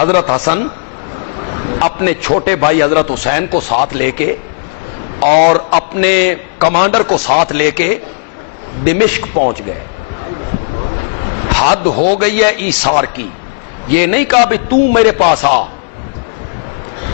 حضرت حسن اپنے چھوٹے بھائی حضرت حسین کو ساتھ لے کے اور اپنے کمانڈر کو ساتھ لے کے دمشق پہنچ گئے. حد ہو گئی ہے ایثار کی. یہ نہیں کہا بھی تو میرے پاس آ،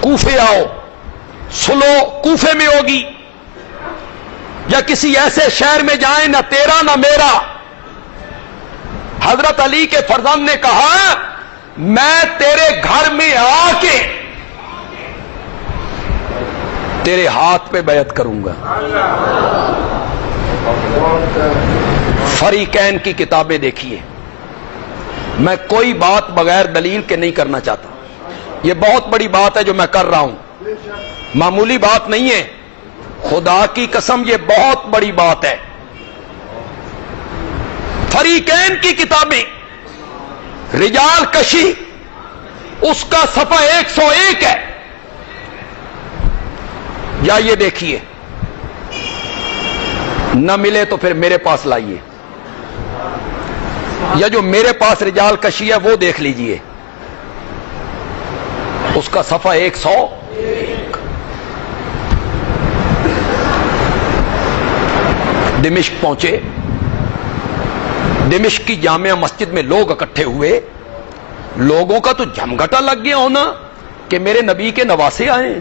کوفے آؤ، سلو کوفے میں ہوگی، یا کسی ایسے شہر میں جائیں نہ تیرا نہ میرا. حضرت علی کے فرزند نے کہا میں تیرے گھر میں آ کے تیرے ہاتھ پہ بیعت کروں گا. فریقین کی کتابیں دیکھیے. میں کوئی بات بغیر دلیل کے نہیں کرنا چاہتا. یہ بہت بڑی بات ہے جو میں کر رہا ہوں، معمولی بات نہیں ہے. خدا کی قسم یہ بہت بڑی بات ہے. فریقین کی کتابیں، رجال کشی، اس کا صفحہ 101 ہے. یا یہ دیکھیے، نہ ملے تو پھر میرے پاس لائیے، یا جو میرے پاس رجال کشی ہے وہ دیکھ لیجئے، اس کا صفحہ 101. دمشق پہنچے. دمشق کی جامع مسجد میں لوگ اکٹھے ہوئے. لوگوں کا تو جھمگٹا لگ گیا ہونا کہ میرے نبی کے نواسے آئے،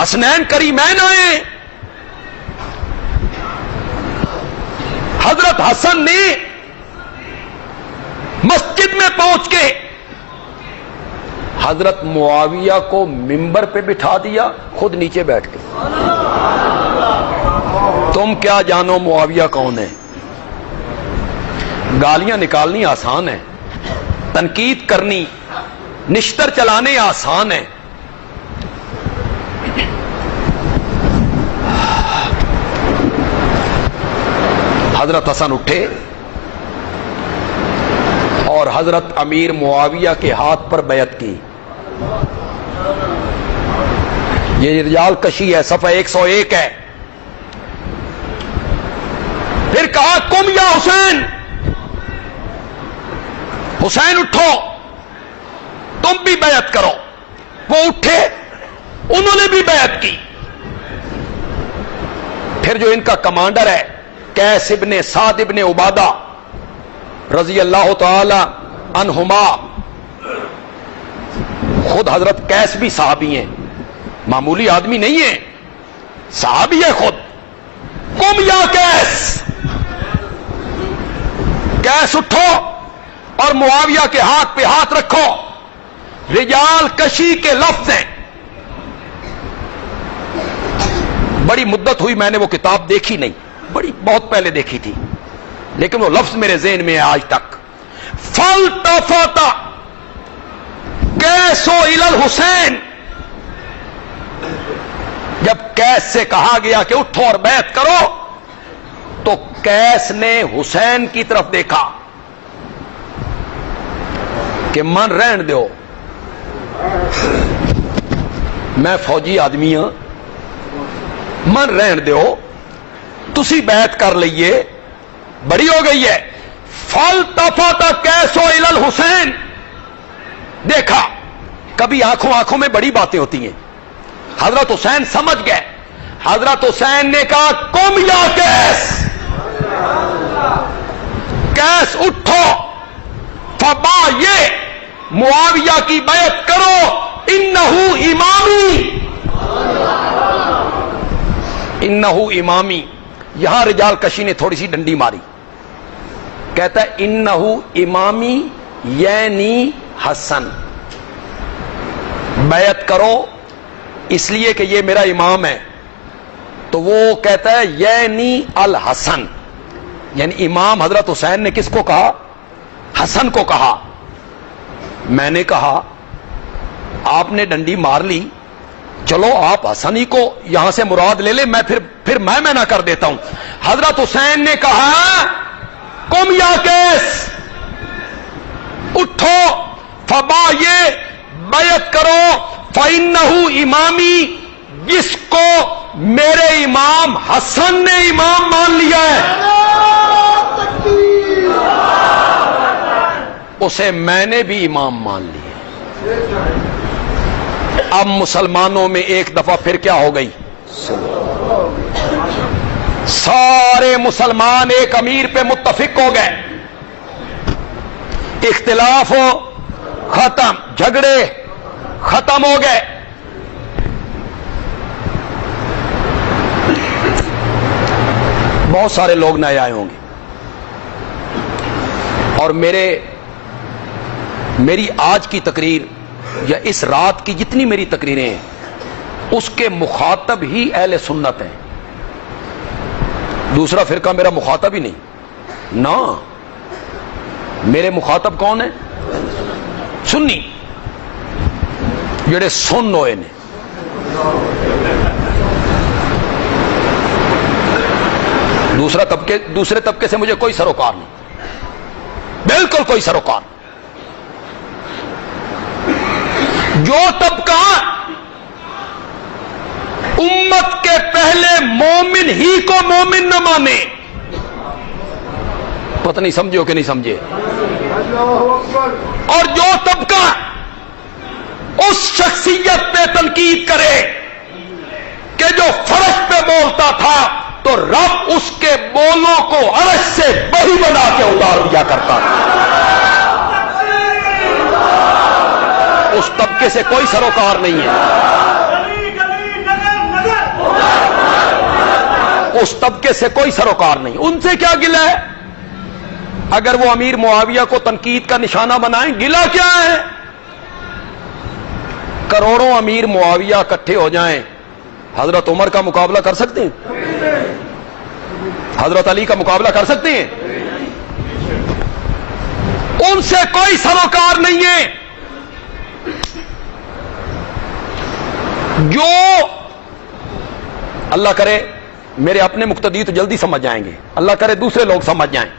حسنین کریمین آئے. حضرت حسن نے مسجد میں پہنچ کے حضرت معاویہ کو منبر پہ بٹھا دیا، خود نیچے بیٹھ کے. تم کیا جانو معاویہ کون ہے؟ گالیاں نکالنی آسان ہے، تنقید کرنی، نشتر چلانے آسان ہے. حضرت حسن اٹھے اور حضرت امیر معاویہ کے ہاتھ پر بیعت کی. یہ رجال کشی ہے، صفحہ 101 ہے. پھر کہا قم یا حسین، حسین اٹھو تم بھی بیعت کرو. وہ اٹھے، انہوں نے بھی بیعت کی. پھر جو ان کا کمانڈر ہے قیس ابن سعد ابن عبادہ رضی اللہ تعالی عنہما، خود حضرت قیس بھی صحابی ہیں، معمولی آدمی نہیں ہے، صحابی ہے خود. قم یا قیس، قیس اٹھو اور معاویہ کے ہاتھ پہ ہاتھ رکھو. رجال کشی کے لفظ ہیں. بڑی مدت ہوئی میں نے وہ کتاب دیکھی نہیں، بہت پہلے دیکھی تھی، لیکن وہ لفظ میرے ذہن میں ہے آج تک. فالتفت قیس الی الحسین، جب قیس سے کہا گیا کہ اٹھو اور بیعت کرو تو قیس نے حسین کی طرف دیکھا کہ من رہن دو، میں فوجی آدمی ہوں، من رہن دو، تسی بیعت کر لئیے، بڑی ہو گئی ہے. فالتفت قیس الی الحسین، دیکھا. کبھی آنکھوں میں بڑی باتیں ہوتی ہیں. حضرت حسین سمجھ گئے. حضرت حسین نے کہا قم یا قیس، قیس اٹھو، فبایع معاویہ کی بیعت کرو، انہو امامی، انہو امامی. یہاں رجال کشی نے تھوڑی سی ڈنڈی ماری. کہتا ہے انہو امامی یعنی حسن، بیعت کرو اس لیے کہ یہ میرا امام ہے. تو وہ کہتا ہے یعنی الحسن، یعنی امام حضرت حسین نے کس کو کہا؟ حسن کو کہا. میں نے کہا آپ نے ڈنڈی مار لی، چلو آپ حسن ہی کو یہاں سے مراد لے لے، میں پھر میں نہ کر دیتا ہوں. حضرت حسین نے کہا قم یا قیس، اٹھو، فبایع، بیعت کرو، فإنہ امامی، جس کو میرے امام حسن نے امام مان لیا ہے. اسے میں نے بھی امام مان لیا۔ اب مسلمانوں میں ایک دفعہ پھر کیا ہو گئی؟ سارے مسلمان ایک امیر پہ متفق ہو گئے، اختلاف ہو ختم، جھگڑے ختم ہو گئے۔ بہت سارے لوگ نئے آئے ہوں گے، اور میری آج کی تقریر یا اس رات کی جتنی میری تقریریں ہیں اس کے مخاطب ہی اہل سنت ہیں، دوسرا فرقہ میرا مخاطب ہی نہیں نا۔ میرے مخاطب کون ہیں؟ سنی، جڑے سن ہوئے نے۔ دوسرے طبقے سے مجھے کوئی سروکار نہیں، بالکل کوئی سروکار نہیں۔ جو طبقہ امت کے پہلے مومن ہی کو مومن نہ مانے، پتہ نہیں سمجھے ہو کہ نہیں سمجھے، اور جو طبقہ اس شخصیت پہ تنقید کرے کہ جو فرش پہ بولتا تھا تو رب اس کے بولوں کو عرش سے بہی بنا کے اتار دیا کرتا تھا، اس طبقے سے کوئی سروکار نہیں ہے، اس طبقے سے کوئی سروکار نہیں۔ ان سے کیا گلہ ہے؟ اگر وہ امیر معاویہ کو تنقید کا نشانہ بنائیں، گلہ کیا ہے؟ کروڑوں امیر معاویہ اکٹھے ہو جائیں، حضرت عمر کا مقابلہ کر سکتے ہیں؟ حضرت علی کا مقابلہ کر سکتے ہیں؟ ان سے کوئی سروکار نہیں ہے۔ جو اللہ کرے میرے اپنے مقتدی تو جلدی سمجھ جائیں گے، اللہ کرے دوسرے لوگ سمجھ جائیں،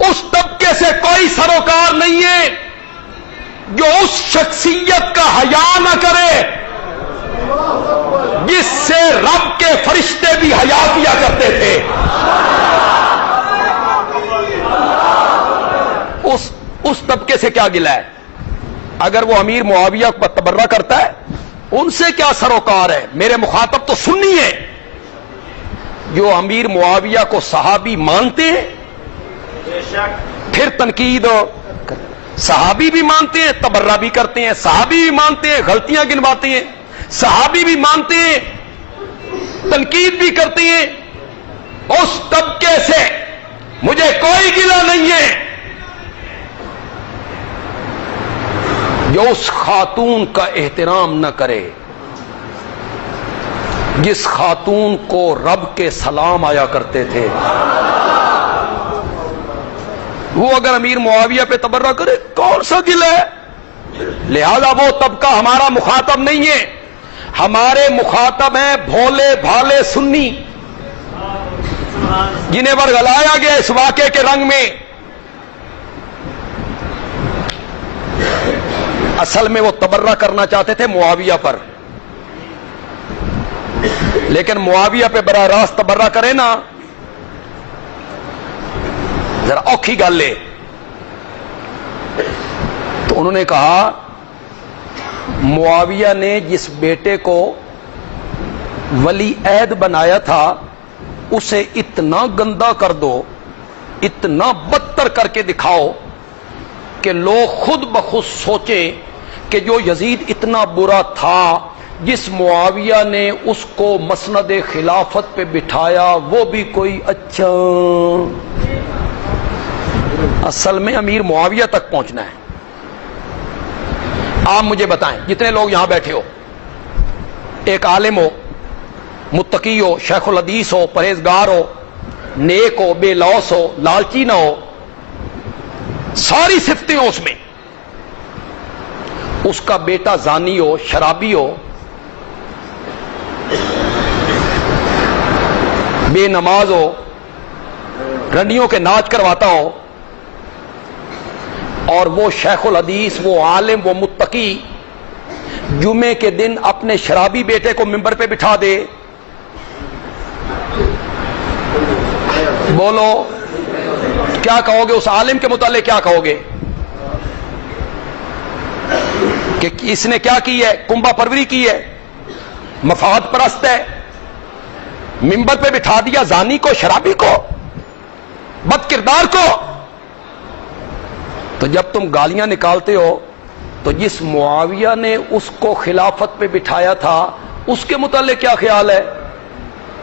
اس طبقے سے کوئی سروکار نہیں ہے جو اس شخصیت کا حیا نہ کرے جس سے رب کے فرشتے بھی حیا کیا کرتے تھے۔ اس طبقے سے کیا گلہ ہے؟ اگر وہ امیر معاویہ کو تبرہ کرتا ہے، ان سے کیا سروکار ہے؟ میرے مخاطب تو سنی ہے، جو امیر معاویہ کو صحابی مانتے ہیں پھر تنقید، صحابی بھی مانتے ہیں تبرہ بھی کرتے ہیں، صحابی بھی مانتے ہیں غلطیاں گنواتے ہیں، صحابی بھی مانتے ہیں تنقید بھی کرتے ہیں، اس طبقے سے مجھے کوئی گلہ نہیں ہے جو اس خاتون کا احترام نہ کرے جس خاتون کو رب کے سلام آیا کرتے تھے۔ وہ اگر امیر معاویہ پہ تبرہ کرے، کون سا گلہ ہے؟ لہذا وہ طبقہ ہمارا مخاطب نہیں ہے، ہمارے مخاطب ہیں بھولے بھالے سنی جنہیں ورگلایا گیا اس واقعے کے رنگ میں۔ اصل میں وہ تبرہ کرنا چاہتے تھے معاویہ پر، لیکن معاویہ پہ براہ راست تبرہ کرے نا ذرا اوکھی گل ہے۔ تو انہوں نے کہا معاویہ نے جس بیٹے کو ولی عہد بنایا تھا اسے اتنا گندا کر دو، اتنا بدتر کر کے دکھاؤ کہ لوگ خود بخود سوچیں کہ جو یزید اتنا برا تھا، جس معاویہ نے اس کو مسند خلافت پہ بٹھایا وہ بھی کوئی اچھا۔ اصل میں امیر معاویہ تک پہنچنا ہے۔ آپ مجھے بتائیں، جتنے لوگ یہاں بیٹھے ہو، ایک عالم ہو، متقی ہو، شیخ الحدیث ہو، پرہیزگار ہو، نیک ہو، بے لوث ہو، لالچی نہ ہو، ساری صفتیں ہو اس میں، اس کا بیٹا زانی ہو، شرابی ہو، بے نماز ہو، رنڈیوں کے ناچ کرواتا ہو، اور وہ شیخ الحدیث، وہ عالم، وہ متقی جمعے کے دن اپنے شرابی بیٹے کو ممبر پہ بٹھا دے، بولو کیا کہو گے؟ اس عالم کے متعلق کیا کہو گے؟ کہ اس نے کیا کی ہے؟ کنبہ پروری کی ہے، مفاد پرست ہے، منبر پہ بٹھا دیا زانی کو، شرابی کو، بد کردار کو۔ تو جب تم گالیاں نکالتے ہو تو جس معاویہ نے اس کو خلافت پہ بٹھایا تھا اس کے متعلق کیا خیال ہے؟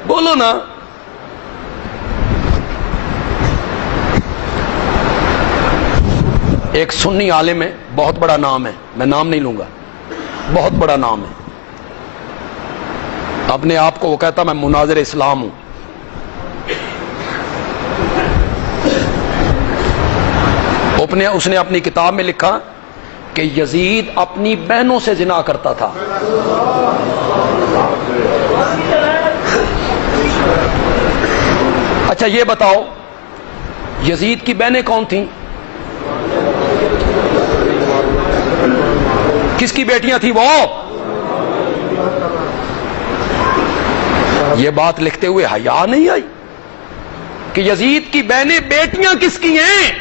بولو نا۔ ایک سنی عالم ہے، بہت بڑا نام ہے، میں نام نہیں لوں گا، بہت بڑا نام ہے، اپنے آپ کو وہ کہتا میں مناظر اسلام ہوں۔ اس نے اپنی کتاب میں لکھا کہ یزید اپنی بہنوں سے زنا کرتا تھا۔ اچھا یہ بتاؤ یزید کی بہنیں کون تھیں؟ کس کی بیٹیاں تھیں وہ؟ یہ بات لکھتے ہوئے حیا نہیں آئی کہ یزید کی بہنیں بیٹیاں کس کی ہیں؟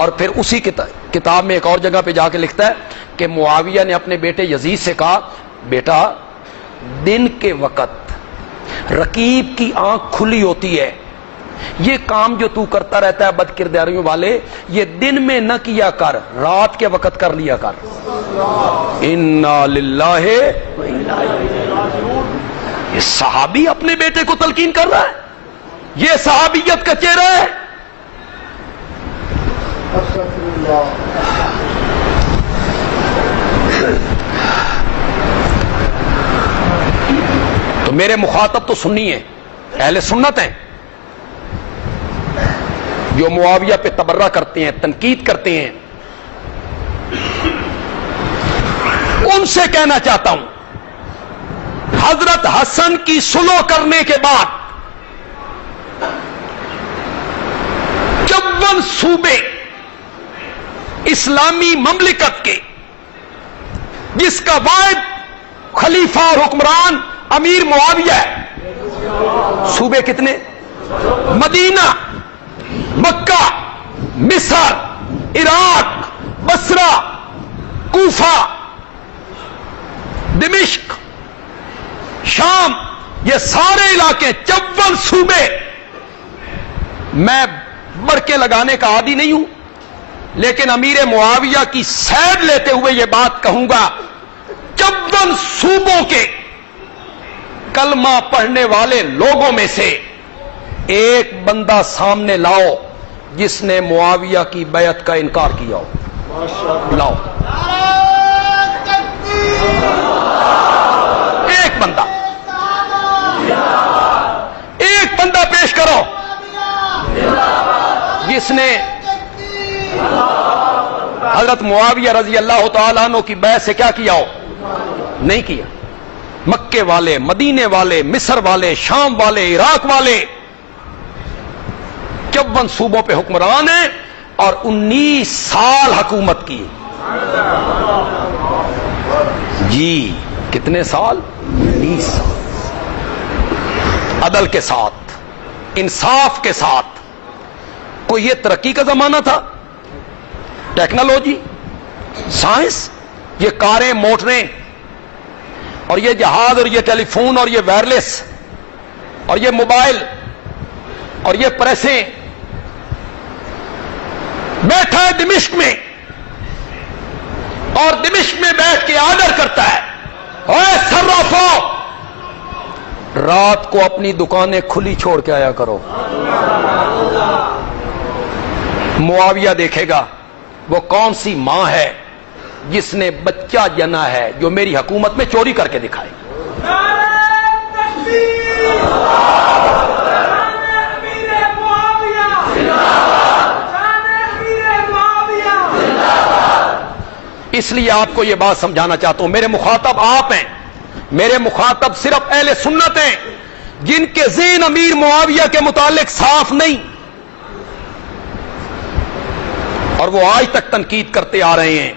اور پھر اسی کتاب میں ایک اور جگہ پہ جا کے لکھتا ہے کہ معاویہ نے اپنے بیٹے یزید سے کہا بیٹا دن کے وقت رقیب کی آنکھ کھلی ہوتی ہے، یہ کام جو تو کرتا رہتا ہے بد کرداریوں والے یہ دن میں نہ کیا کر، رات کے وقت کر لیا کر۔ انا للہ و انا الیہ راجعون۔ یہ صحابی اپنے بیٹے کو تلقین کر رہا ہے، یہ صحابیت کا چہرہ ہے۔ تو میرے مخاطب تو سنی ہیں، اہل سنت ہیں، جو معاویہ پہ تبرہ کرتے ہیں، تنقید کرتے ہیں، ان سے کہنا چاہتا ہوں حضرت حسن کی صلح کرنے کے بعد 54 صوبے اسلامی مملکت کے جس کا واحد خلیفہ اور حکمران امیر معاویہ ہے، صوبے کتنے؟ مدینہ، مکہ، مصر، عراق، بصرہ، کوفہ، دمشق، شام، یہ سارے علاقے 54 صوبے۔ میں برقے لگانے کا عادی نہیں ہوں لیکن امیر معاویہ کی سیڈ لیتے ہوئے یہ بات کہوں گا، 54 صوبوں کے کلمہ پڑھنے والے لوگوں میں سے ایک بندہ سامنے لاؤ جس نے معاویہ کی بیعت کا انکار کیا ہو، لاؤ ایک بندہ، ایک بندہ پیش کرو جس نے حضرت معاویہ رضی اللہ تعالیٰ عنہ کی بیعت سے کیا کیا ہو؟ نہیں کیا۔ مکے والے، مدینے والے، مصر والے، شام والے، عراق والے 54 صوبوں پہ حکمران ہیں اور 19 سال حکومت کی۔ جی کتنے سال؟ 19 سال، عدل کے ساتھ، انصاف کے ساتھ۔ کوئی یہ ترقی کا زمانہ تھا؟ ٹیکنالوجی، سائنس، یہ کاریں، موٹریں اور یہ جہاز اور یہ ٹیلی فون اور یہ وائرلیس اور یہ موبائل اور یہ پریسیں، بیٹھا ہے دمشق میں اور دمشق میں بیٹھ کے آرڈر کرتا ہے اے صرافو رات کو اپنی دکانیں کھلی چھوڑ کے آیا کرو۔ معاویہ دیکھے گا وہ کون سی ماں ہے جس نے بچہ جنا ہے جو میری حکومت میں چوری کر کے دکھائے۔ اس لیے آپ کو یہ بات سمجھانا چاہتا ہوں، میرے مخاطب آپ ہیں، میرے مخاطب صرف اہل سنت ہیں جن کے ذہن امیر معاویہ کے متعلق صاف نہیں اور وہ آج تک تنقید کرتے آ رہے ہیں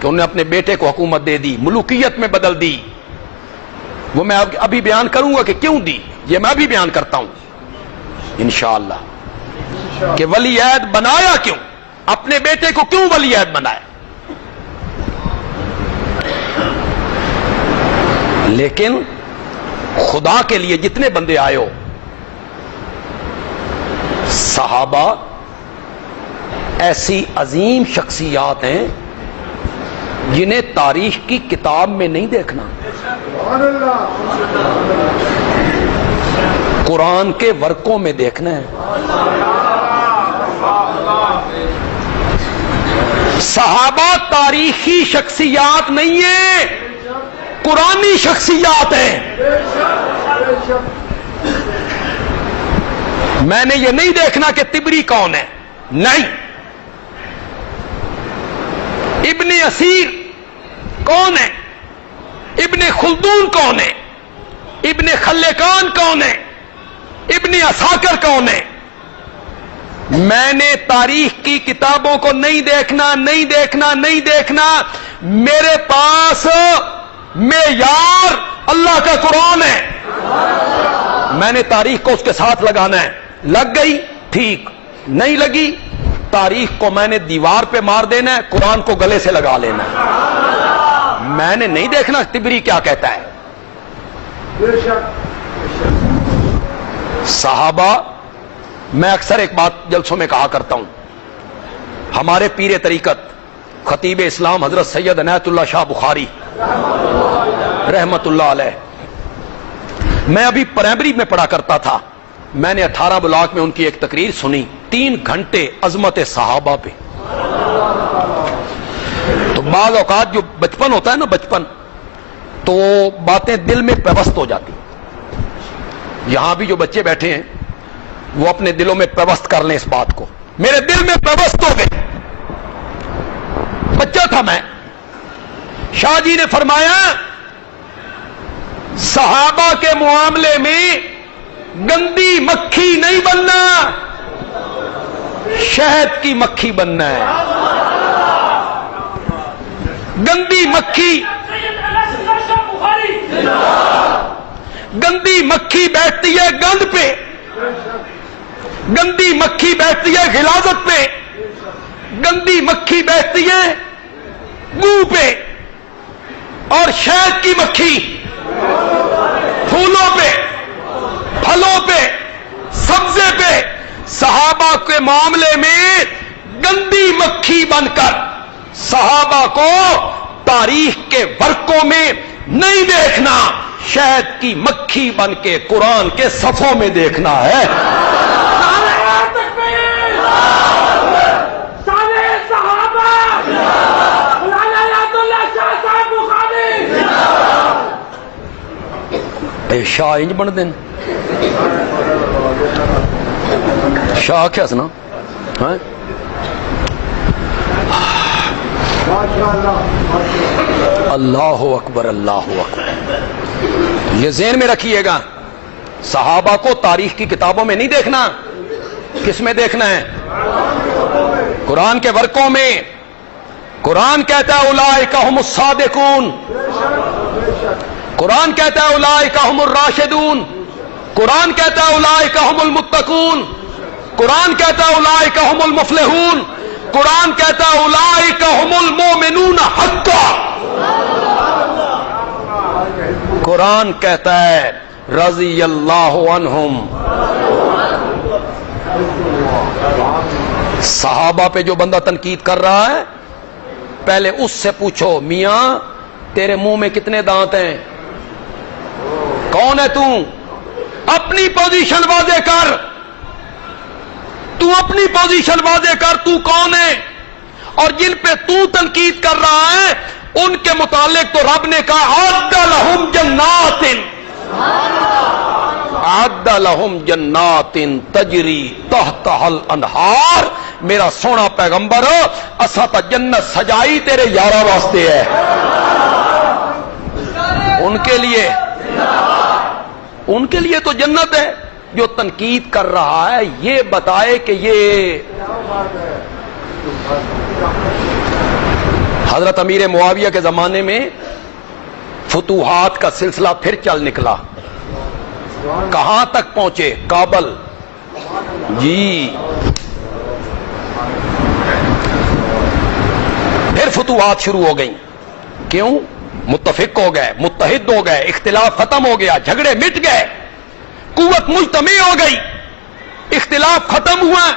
کہ انہوں نے اپنے بیٹے کو حکومت دے دی، ملوکیت میں بدل دی۔ وہ میں ابھی بیان کروں گا کہ کیوں دی، یہ میں ابھی بیان کرتا ہوں انشاءاللہ کہ ولی عہد بنایا کیوں، اپنے بیٹے کو کیوں ولی عہد بنائے؟ لیکن خدا کے لیے جتنے بندے آئے ہو، صحابہ ایسی عظیم شخصیات ہیں جنہیں تاریخ کی کتاب میں نہیں دیکھنا، قرآن کے ورقوں میں دیکھنا ہے۔ صحابہ تاریخی شخصیات نہیں ہیں، قرآنی شخصیات ہیں۔ میں نے یہ نہیں دیکھنا کہ تبری کون ہے، نہیں۔ ابن اسیر کون ہے، ابن خلدون کون ہے، ابن خلکان کون ہے، ابن عساکر کون ہے؟ میں نے تاریخ کی کتابوں کو نہیں دیکھنا، نہیں دیکھنا، نہیں دیکھنا۔ میرے پاس معیار اللہ کا قرآن ہے، میں نے تاریخ کو اس کے ساتھ لگانا ہے۔ لگ گئی ٹھیک، نہیں لگی تاریخ کو میں نے دیوار پہ مار دینا ہے، قرآن کو گلے سے لگا لینا ہے۔ میں نے نہیں دیکھنا تبری کیا کہتا ہے۔ صحابہ، میں اکثر ایک بات جلسوں میں کہا کرتا ہوں، ہمارے پیر طریقت خطیب اسلام حضرت سید عنایت اللہ شاہ بخاری رحمت اللہ علیہ، میں ابھی پرائمری میں پڑھا کرتا تھا، میں نے 18 بلاک میں ان کی ایک تقریر سنی، 3 گھنٹے عظمت صحابہ پہ۔ تو بعض اوقات جو بچپن ہوتا ہے نا، بچپن تو باتیں دل میں پیوست ہو جاتی۔ یہاں بھی جو بچے بیٹھے ہیں وہ اپنے دلوں میں پیوست کر لیں اس بات کو۔ میرے دل میں پیوست ہو گئے، بچہ تھا میں۔ شاہ جی نے فرمایا صحابہ کے معاملے میں گندی مکھی نہیں بننا، شہد کی مکھی بننا ہے۔ گندی مکھی، گندی مکھی بیٹھتی ہے گند پہ، گندی مکھی بیٹھتی ہے غلاظت پہ، گندی مکھی بیٹھتی ہے منہ پہ، اور شہد کی مکھی پھولوں پہ، پھلوں پہ، سبزے پہ۔ صحابہ کے معاملے میں گندی مکھی بن کر صحابہ کو تاریخ کے ورقوں میں نہیں دیکھنا، شہد کی مکھی بن کے قرآن کے صفوں میں دیکھنا ہے۔ شاہ انج بن دین، شاہ کیا سنا؟ اللہ اکبر، اللہ اکبر۔ یہ ذہن میں رکھیے گا، صحابہ کو تاریخ کی کتابوں میں نہیں دیکھنا، کس میں دیکھنا ہے؟ قرآن کے ورقوں میں۔ قرآن کہتا ہے اولئک ھم الصادقون، قرآن کہتا ہے اولئک ھم الراشدون، قرآن کہتا ہے اولئک ھم المتقون، قرآن کہتا ہے اولئک ھم المفلحون، قرآن کہتا ہے اولئک ھم المؤمنون حقا، قرآن کہتا ہے رضی اللہ عنہم۔ صحابہ پہ جو بندہ تنقید کر رہا ہے، پہلے اس سے پوچھو میاں تیرے منہ میں کتنے دانت ہیں؟ کون ہے تو؟ اپنی پوزیشن واضح کر، تو اپنی پوزیشن واضح کر، تو کون ہے؟ اور جن پہ تو تنقید کر رہا ہے ان کے متعلق تو رب نے کہا اعد لہم جنات، اعد لہم جنات تجری تحتہا الانہار۔ میرا سونا پیغمبر، اساں تا جنت سجائی تیرے یارہ واسطے ہے، ان کے لیے تو جنت ہے۔ جو تنقید کر رہا ہے یہ بتائے کہ یہ حضرت امیر معاویہ کے زمانے میں فتوحات کا سلسلہ پھر چل نکلا، کہاں تک پہنچے؟ کابل۔ جی پھر فتوحات شروع ہو گئیں. کیوں؟ متفق ہو گئے، متحد ہو گئے، اختلاف ختم ہو گیا، جھگڑے مٹ گئے، قوت مجتمع ہو گئی، اختلاف ختم ہوا.